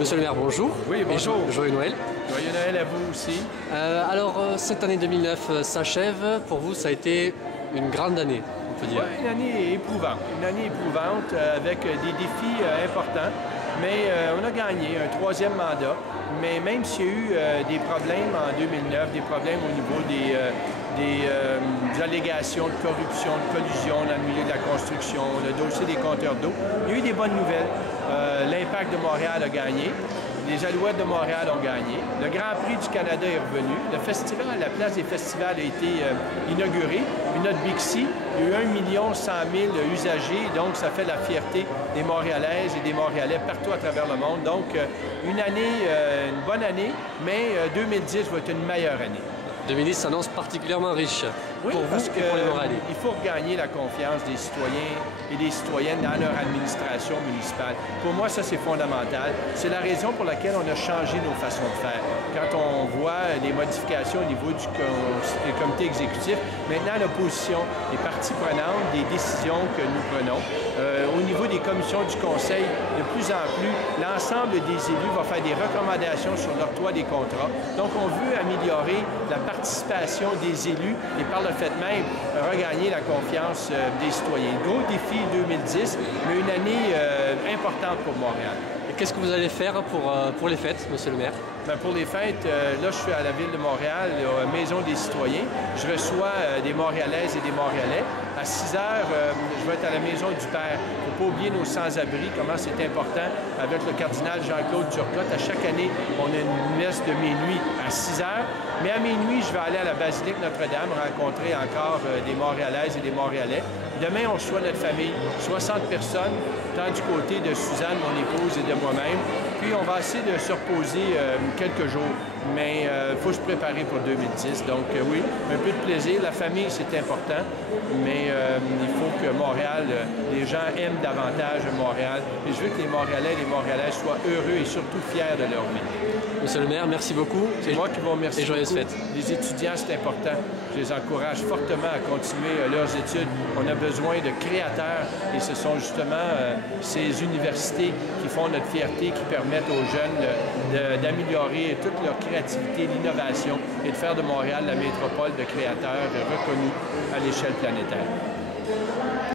Monsieur le maire, bonjour. Oui, bonjour. Joyeux Noël. Joyeux Noël à vous aussi. Cette année 2009 s'achève. Pour vous, ça a été une grande année, on peut dire. Oui, une année éprouvante. Une année éprouvante avec des défis importants. Mais on a gagné un troisième mandat. Mais même s'il y a eu des problèmes en 2009, des problèmes au niveau des allégations de corruption, de collusion dans le milieu de la construction, le dossier des compteurs d'eau, il y a eu des bonnes nouvelles. L'Impact de Montréal a gagné. Les Alouettes de Montréal ont gagné. Le Grand Prix du Canada est revenu. Le festival, la place des festivals a été inaugurée. Puis notre Bixi, il y a eu 1 100 000 usagers. Donc, ça fait la fierté des Montréalaises et des Montréalais partout à travers le monde. Donc, une année, une bonne année, mais 2010 va être une meilleure année. 2010 s'annonce particulièrement riche oui, pour vous et pour les Montréalais. Il faut regagner la confiance des citoyens et des citoyennes dans leur administration municipale. Pour moi, ça, c'est fondamental. C'est la raison pour laquelle on a changé nos façons de faire. Quand on voit les modifications au niveau du comité exécutif, maintenant, l'opposition, les parties prenantes, des décisions que nous prenons. Au niveau des commissions du Conseil, de plus en plus, l'ensemble des élus va faire des recommandations sur l'octroi des contrats. Donc, on veut améliorer la participation des élus et par le fait même regagner la confiance des citoyens. Gros défi 2010, mais une année importante pour Montréal. Et qu'est-ce que vous allez faire pour les fêtes, monsieur le maire? Bien, pour les fêtes, là, je suis à la Ville de Montréal, à la Maison des citoyens. Je reçois des Montréalaises et des Montréalais. À 6 heures, je vais être à la Maison du Père. Il ne faut pas oublier nos sans-abri, comment c'est important. Avec le cardinal Jean-Claude Turcotte, à chaque année, on a une messe de minuit à 6 heures. Mais à minuit, je vais aller à la Basilique Notre-Dame rencontrer encore des Montréalaises et des Montréalais. Demain, on reçoit notre famille, 60 personnes, tant du côté de Suzanne, mon épouse, et de moi-même. Puis, on va essayer de se reposer quelques jours. Mais il faut se préparer pour 2010. Donc, oui, un peu de plaisir. La famille, c'est important. Mais il faut que Montréal, les gens aiment davantage Montréal. Et je veux que les Montréalais et les Montréalaises soient heureux et surtout fiers de leur vie. Monsieur le maire, merci beaucoup. C'est moi qui vous remercie. Et joyeuses fêtes. Les étudiants, c'est important. Je les encourage fortement à continuer leurs études. On a besoin de créateurs et ce sont justement ces universités qui font notre fierté, qui permettent aux jeunes d'améliorer toute leur créativité, l'innovation et de faire de Montréal la métropole de créateurs reconnue à l'échelle planétaire.